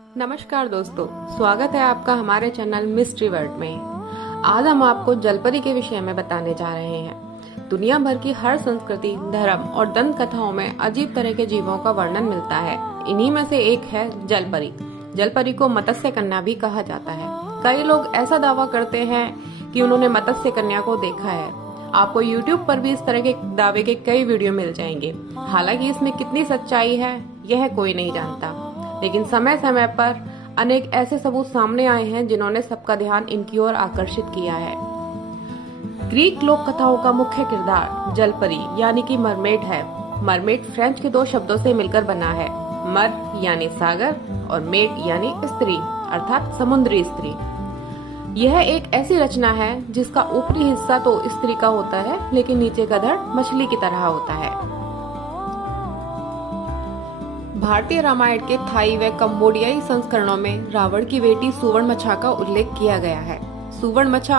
नमस्कार दोस्तों, स्वागत है आपका हमारे चैनल मिस्ट्री वर्ल्ड में। आज हम आपको जलपरी के विषय में बताने जा रहे हैं। दुनिया भर की हर संस्कृति, धर्म और दंत कथाओं में अजीब तरह के जीवों का वर्णन मिलता है। इन्हीं में से एक है जलपरी। जलपरी को मत्स्य कन्या भी कहा जाता है। कई लोग ऐसा दावा करते हैं कि उन्होंने मत्स्य कन्या को देखा है। आपको YouTube पर भी इस तरह के दावे के कई वीडियो मिल जाएंगे। हालांकि इसमें कितनी सच्चाई है यह कोई नहीं जानता, लेकिन समय समय पर अनेक ऐसे सबूत सामने आए हैं जिन्होंने सबका ध्यान इनकी ओर आकर्षित किया है। ग्रीक लोक कथाओं का मुख्य किरदार जलपरी यानी कि मरमेड है। मरमेड फ्रेंच के दो शब्दों से मिलकर बना है, मर यानी सागर और मेड यानी स्त्री अर्थात समुद्री स्त्री। यह एक ऐसी रचना है जिसका ऊपरी हिस्सा तो स्त्री का होता है, लेकिन नीचे का धड़ मछली की तरह होता है। भारतीय रामायण के थाई व कंबोडियाई संस्करणों में रावण की बेटी सुवर्णमछा का उल्लेख किया गया है। सुवर्णमछा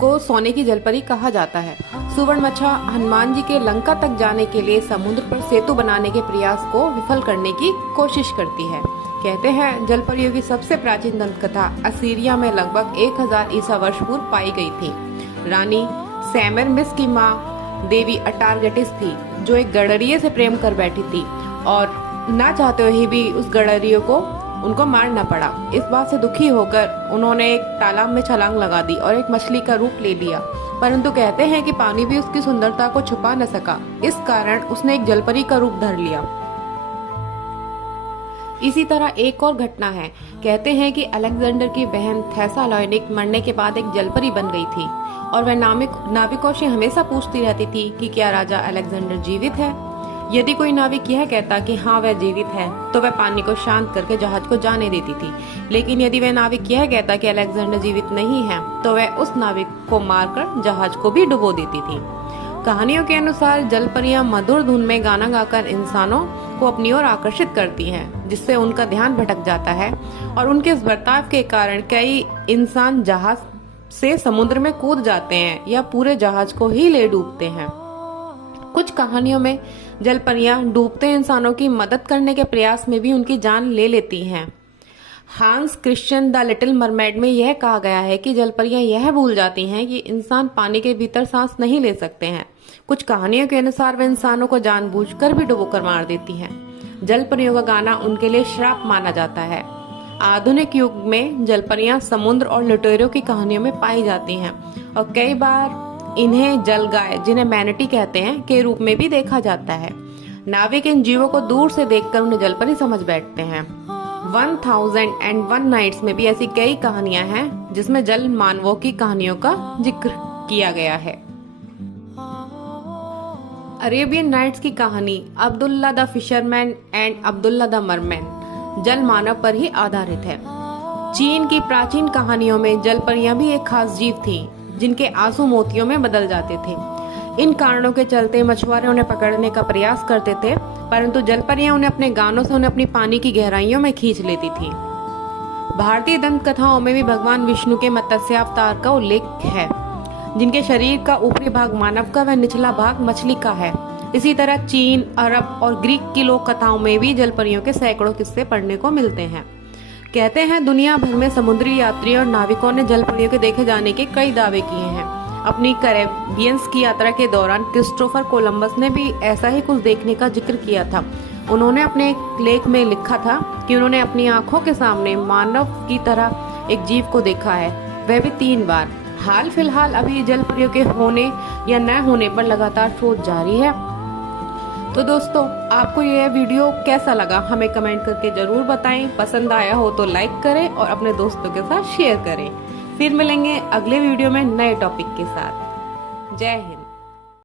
को सोने की जलपरी कहा जाता है। सुवर्णमछा हनुमान जी के लंका तक जाने के लिए समुद्र पर सेतु बनाने के प्रयास को विफल करने की कोशिश करती है। कहते हैं जलपरियों की सबसे प्राचीन दंत कथा असीरिया में लगभग 1000 ईसा वर्ष पूर्व पाई गई थी। रानी सेमरमिस की माँ देवी अटारगटिस थी, जो एक गडरिये से प्रेम कर बैठी थी और ना चाहते हुए भी उस गडरिये को उनको मारना पड़ा। इस बात से दुखी होकर उन्होंने एक तालाब में छलांग लगा दी और एक मछली का रूप ले लिया, परंतु कहते हैं कि पानी भी उसकी सुंदरता को छुपा न सका। इस कारण उसने एक जलपरी का रूप धर लिया। इसी तरह एक और घटना है। कहते हैं कि अलेक्जेंडर की बहन थेसालोनिक मरने के बाद एक जलपरी बन गई थी और वह नाविकों से हमेशा पूछती रहती थी कि क्या राजा अलेक्जेंडर जीवित है। यदि कोई नाविक यह कहता कि हाँ वह जीवित है, तो वह पानी को शांत करके जहाज को जाने देती थी। लेकिन यदि वह नाविक यह कहता कि अलेक्जेंडर जीवित नहीं है, तो वह उस नाविक को मारकर जहाज को भी डुबो देती थी। कहानियों के अनुसार जलपरियां मधुर धुन में गाना गाकर इंसानों को अपनी ओर आकर्षित करती हैं, जिससे उनका ध्यान भटक जाता है और उनके इस बर्ताव के कारण कई इंसान जहाज से समुद्र में कूद जाते हैं या पूरे जहाज को ही ले डूबते हैं। कुछ कहानियों में जलपरियां डूबते इंसानों की मदद करने के प्रयास में भी उनकी जान ले लेती हैं। Hans Christian the little mermaid में यह कहा गया है कि जलपरियां यह भूल जाती हैं कि इंसान पानी के भीतर सांस नहीं ले सकते हैं। कुछ कहानियों के अनुसार वे इंसानों को जानबूझकर भी डुबोकर मार देती हैं। जलपरियों का गाना उनके लिए श्राप माना जाता है। आधुनिक युग में जलपरियां समुद्र और लुटेरों की कहानियों में पाई जाती हैं और कई बार इन्हें जल गाय, जिन्हें मैनिटी कहते हैं, के रूप में भी देखा जाता है। नाविक इन जीवों को दूर से देखकर उन्हें जलपरी समझ बैठते हैं। 1001 नाइट्स में भी ऐसी कई कहानियां हैं जिसमें जल मानवों की कहानियों का जिक्र किया गया है। अरेबियन नाइट्स की कहानी Abdullah the fisherman and Abdullah the merman जल मानव पर ही आधारित है। चीन की प्राचीन कहानियों में जलपरियां भी एक खास जीव थी, जिनके आंसू मोतियों में बदल जाते थे। इन कारणों के चलते मछुआरे उन्हें पकड़ने का प्रयास करते थे, परंतु जलपरियां उन्हें अपने गानों से उन्हें अपनी पानी की गहराइयों में खींच लेती थी। भारतीय दंत कथाओं में भी भगवान विष्णु के मत्स्यावतार का उल्लेख है, जिनके शरीर का ऊपरी भाग मानव का व निचला भाग मछली का है। इसी तरह चीन, अरब और ग्रीक की लोक कथाओं में भी जलपरियों के सैकड़ों किस्से पढ़ने को मिलते हैं। कहते हैं दुनिया भर में समुद्री यात्रियों और नाविकों ने जलपरियों के देखे जाने के कई दावे किए हैं। अपनी कैरेबियंस की यात्रा के दौरान क्रिस्टोफर कोलंबस ने भी ऐसा ही कुछ देखने का जिक्र किया था। उन्होंने अपने एक लेख में लिखा था कि उन्होंने अपनी आंखों के सामने मानव की तरह एक जीव को देखा है, वह भी 3 बार। हाल फिलहाल अभी जलपरियों के होने या न होने पर लगातार शोध जारी है। तो दोस्तों, आपको यह वीडियो कैसा लगा हमें कमेंट करके जरूर बताएं। पसंद आया हो तो लाइक करें और अपने दोस्तों के साथ शेयर करें। फिर मिलेंगे अगले वीडियो में नए टॉपिक के साथ। जय हिंद।